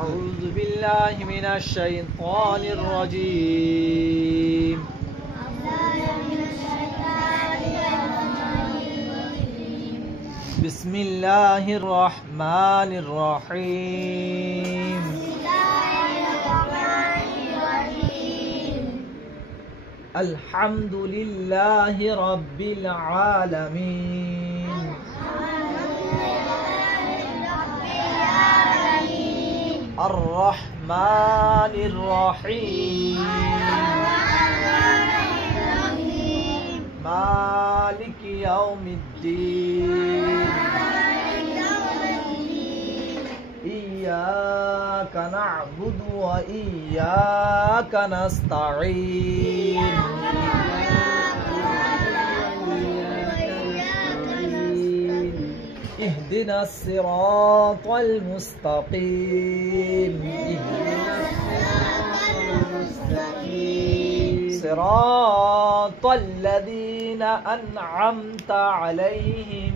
أعوذ بالله من الشيطان الرجيم بسم الله الرحمن الرحيم الحمد لله رب العالمين الرحمن الرحيم مالك يوم الدين إياك نعبد وإياك نستعين اهدنا الصراط المستقيم صراط الذين أنعمت عليهم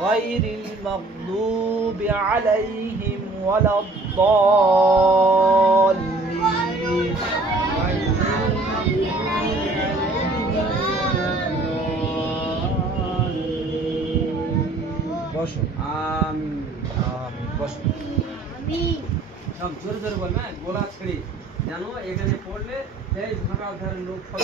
غير المغضوب عليهم ولا الضالين বসো আমিন আমিন বসো আমিন সব জোরে জোরে বলবেন গোলা ছেড়ে জানো এখানে পড়লে এই ভাঙা ধারের লোক সব